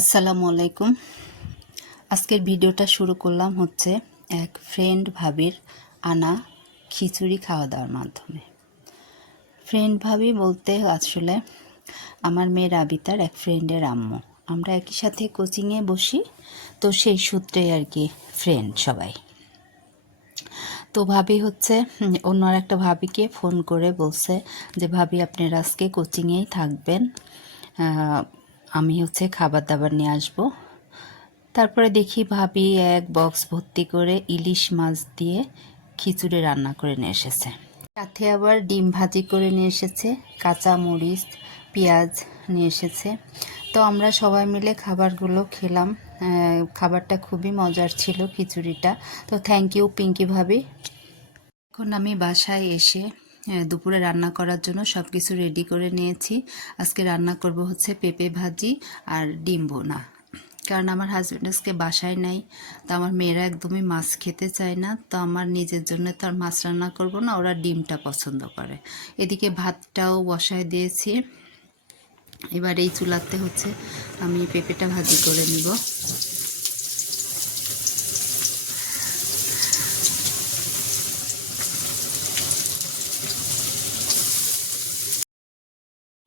আসসালামু আলাইকুম। আজকের ভিডিওটা শুরু করলাম হচ্ছে এক ফ্রেন্ড ভাবির আনা খিচুড়ি খাওয়া দাওয়ার মাধ্যমে। ফ্রেন্ড ভাবি বলতে আসলে আমার মেয়ে রাবিতার এক ফ্রেন্ডের আম্মু। আমরা একই সাথে কোচিংয়ে বসি, তো সেই সূত্রেই আর কি ফ্রেন্ড সবাই। তো ভাবি হচ্ছে অন্য আর একটা ভাবিকে ফোন করে বলছে যে ভাবি আপনারা আজকে কোচিংয়েই থাকবেন, আমি হচ্ছে খাবার দাবার নিয়ে আসবো। তারপরে দেখি ভাবি এক বক্স ভর্তি করে ইলিশ মাছ দিয়ে খিচুড়ি রান্না করে নিয়ে এসেছে, সাথে আবার ডিম ভাজি করে নিয়ে এসেছে, কাঁচা মরিচ পেঁয়াজ নিয়ে এসেছে। তো আমরা সবাই মিলে খাবারগুলো খেলাম। খাবারটা খুবই মজার ছিল খিচুড়িটা। তো থ্যাংক ইউ পিঙ্কি ভাবি। এখন আমি বাসায় এসে দুপুরে রান্না করার জন্য সব কিছু রেডি করে নিয়েছি। আজকে রান্না করব হচ্ছে পেঁপে ভাজি আর ডিম ভুনা, কারণ আমার হাজব্যান্ড আজকে বাসায় নেই। তো আমার মেয়েরা একদমই মাছ খেতে চায় না, তো আমার নিজের জন্য তো আর মাছ রান্না করব না, ওরা ডিমটা পছন্দ করে। এদিকে ভাতটাও বসায় দিয়েছি। এবার এই চুলাতে হচ্ছে আমি পেঁপেটা ভাজি করে নিব।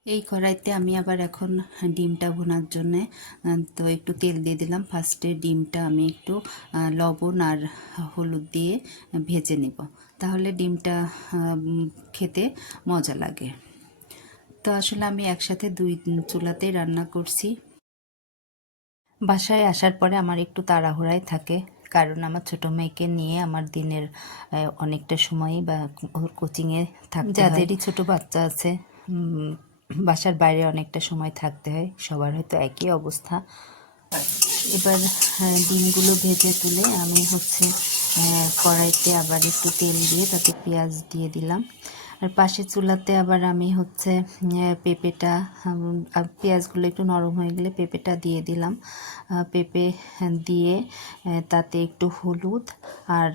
এই কড়াইতে আমি আবার এখন ডিমটা ভুনার জন্যে তো একটু তেল দিয়ে দিলাম। ফার্স্টে ডিমটা আমি একটু লবণ আর হলুদ দিয়ে ভেজে নেব, তাহলে ডিমটা খেতে মজা লাগে। তো আসলে আমি একসাথে দুই চুলাতেই রান্না করছি। বাসায় আসার পরে আমার একটু তাড়াহুড়াই থাকে, কারণ আমার ছোটো মেয়েকে নিয়ে আমার দিনের অনেকটা সময়ই বা ওর কোচিংয়ে থাকতে হয়। যাদেরই ছোটো বাচ্চা আছে বাসার বাইরে অনেকটা সময় থাকতে হয়, সবার হয়তো একই অবস্থা। এবার ডিমগুলো ভেজে তুলে আমি হচ্ছে কড়াইতে আবার একটু তেল দিয়ে তাতে পেঁয়াজ দিয়ে দিলাম। আর পাশের চুলাতে আবার আমি হচ্ছে পেঁপেটা, পেঁয়াজগুলো একটু নরম হয়ে গেলে পেঁপেটা দিয়ে দিলাম। পেঁপে দিয়ে তাতে একটু হলুদ আর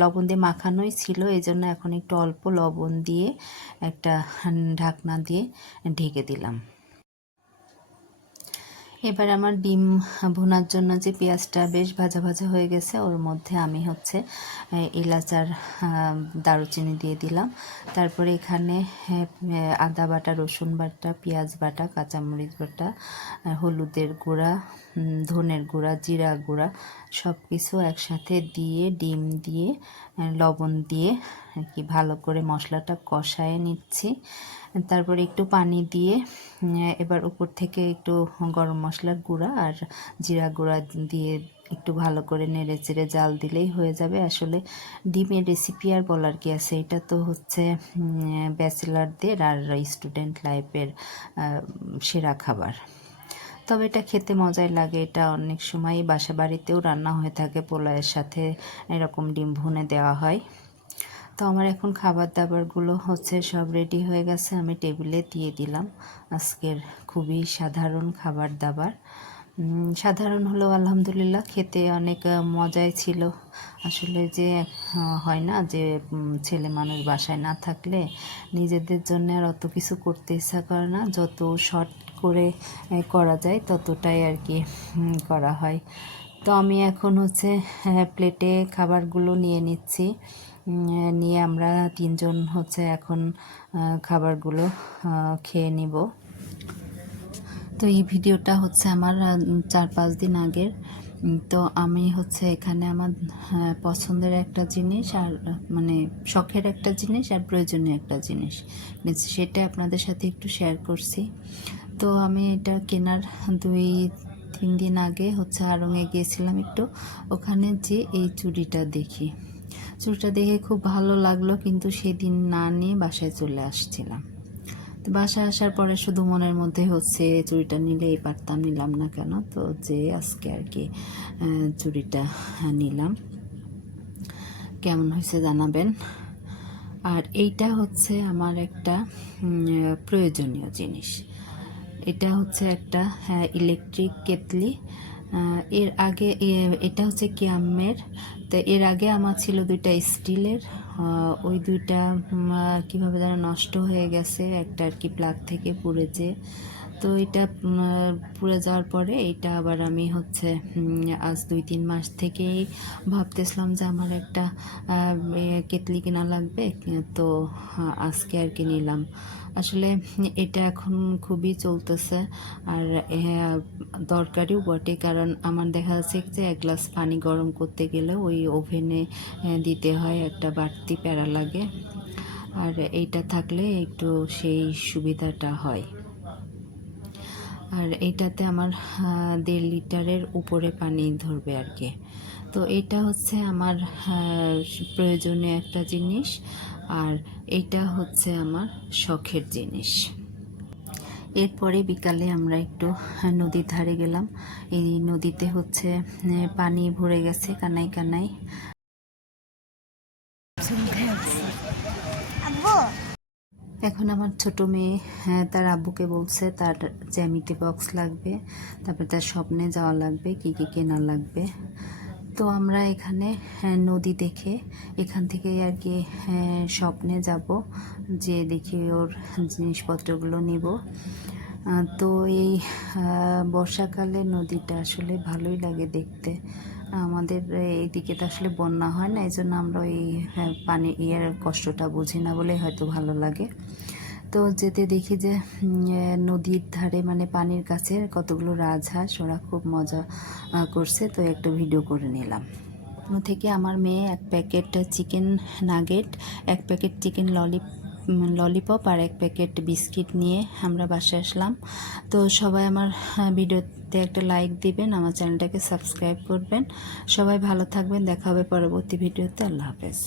লবণ দিয়ে মাখানোই ছিল, এই জন্য এখন একটু অল্প লবণ দিয়ে একটা ঢাকনা দিয়ে ঢেকে দিলাম। এবার আমার ডিম ভুনার জন্য যে পেঁয়াজটা বেশ ভাজা ভাজা হয়ে গেছে, ওর মধ্যে আমি হচ্ছে এলাচ আর দারুচিনি দিয়ে দিলাম। তারপরে এখানে আদা বাটা, রসুন বাটা, পেঁয়াজ বাটা, কাঁচামরিচ বাটা, হলুদের গুঁড়া, ধনের গুঁড়া, জিরা গুঁড়া সব কিছু একসাথে দিয়ে ডিম দিয়ে লবণ দিয়ে আর কি ভালো করে মশলাটা কষায় নিচ্ছি। তারপরে একটু পানি দিয়ে এবার উপর থেকে একটু গরম মশলার গুঁড়া আর জিরা গুঁড়া দিয়ে একটু ভালো করে নেড়ে চেড়ে জাল দিলেই হয়ে যাবে। আসলে ডিমের রেসিপি আর বলার কি আছে, এটা তো হচ্ছে ব্যাচেলারদের আর স্টুডেন্ট লাইফের সেরা খাবার। তবে এটা খেতে মজাই লাগে। এটা অনেক সময় বাসা বাড়িতেও রান্না হয়ে থাকে, পোলাওয়ের সাথে এরকম ডিম ভুনে দেওয়া হয়। তো আমার এখন খাবার দাবারগুলো হচ্ছে সব রেডি হয়ে গেছে, আমি টেবিলে দিয়ে দিলাম। আজকের খুবই সাধারণ খাবার দাবার, সাধারণ হলেও আলহামদুলিল্লাহ খেতে অনেক মজাই ছিল। আসলে যে হয় না যে ছেলে মানুষ বাসায় না থাকলে নিজেদের জন্য আর অত কিছু করতে ইচ্ছা করে না, যত শর্ট করে করা যায় ততটাই আর কি করা হয়। তো আমি এখন হচ্ছে প্লেটে খাবারগুলো নিয়ে নিচ্ছি, নিয়ে আমরা তিনজন হচ্ছে এখন খাবারগুলো খেয়ে নিব। তো এই ভিডিওটা হচ্ছে আমার 4-5 দিন আগের। তো আমি হচ্ছে এখানে আমার পছন্দের একটা জিনিস আর মানে শখের একটা জিনিস আর প্রয়োজনীয় একটা জিনিস, সেটা আপনাদের সাথে একটু শেয়ার করছি। তো আমি এটা কেনার 2-3 দিন আগে হচ্ছে আড়ংয়ে গিয়েছিলাম একটু, ওখানে যে এই চুড়িটা দেখে খুব ভালো লাগলো, কিন্তু সেদিন না নিয়ে বাসায় চলে আসছিলাম। তো বাসায় আসার পরে শুধু মনের মধ্যে হচ্ছে চুড়িটা নিলেই পারতাম, নিলাম না কেন। তো যে আজকে আর কি চুড়িটা নিলাম, কেমন হয়েছে জানাবেন। আর এইটা হচ্ছে আমার একটা প্রয়োজনীয় জিনিস। এটা হচ্ছে একটা ইলেকট্রিক কেতলি। এর আগে এটা হচ্ছে ক্যামের। তো এর আগে আমার ছিল 2টা স্টিলের, ওই 2টা কীভাবে যেন নষ্ট হয়ে গেছে, একটা আর কি প্লাগ থেকে পুড়েছে। তো এটা পুড়ে যাওয়ার পরে এটা আবার আমি হচ্ছে আজ 2-3 মাস থেকেই ভাবতেছিলাম যে আমার একটা কেতলি কেনা লাগবে, তো আজকে আর কি নিলাম। আসলে এটা এখন খুবই চলতেছে আর দরকারিও বটে, কারণ আমার দেখা যাচ্ছে যে 1 গ্লাস পানি গরম করতে গেলে ওই ওভেনে দিতে হয়, একটা বাড়তি প্যারা লাগে। আর এইটা থাকলে একটু সেই সুবিধাটা হয়। আর এইটাতে আমার 1.5 লিটারের উপরে পানি ধরবে আর কি। তো এটা হচ্ছে আমার প্রয়োজনীয় একটা জিনিস, আর এটা হচ্ছে আমার শখের জিনিস। এরপরে বিকালে আমরা একটু নদীর ধারে গেলাম। এই নদীতে হচ্ছে পানি ভরে গেছে কানায় কানায়। এখন আমার ছোট মেয়ে তার আব্বুকে বলছে তার জ্যামিতি বক্স লাগবে, তারপরে তার স্বপ্নে যাওয়া লাগবে, কি কি কেনা লাগবে। তো আমরা এখানে নদী দেখে এখান থেকে আর কি স্বপ্নে যাব, যে দেখি ওর জিনিসপত্রগুলো নিব। তো এই বর্ষাকালে নদীটা আসলে ভালোই লাগে দেখতে। আমাদের এইদিকে তো আসলে বন্যা হয় না, এই জন্য আমরা ওই পানি কষ্টটা বুঝি না বলে হয়তো ভালো লাগে। তো যেতে দেখি যে নদীর ধারে মানে পানির কাছে কতগুলো রাজহাঁস, ওরা খুব মজা করছে, তো একটা ভিডিও করে নিলাম। থেকে আমার মেয়ে 1 packet chicken nugget, 1 packet chicken lollipop আর 1 প্যাকেট বিস্কিট নিয়ে আমরা বাসায় আসলাম। তো সবাই আমার ভিডিওতে একটা লাইক দিবেন, আমার চ্যানেলটাকে সাবস্ক্রাইব করবেন। সবাই ভালো থাকবেন, দেখা হবে পরবর্তী ভিডিওতে। আল্লাহ হাফেজ।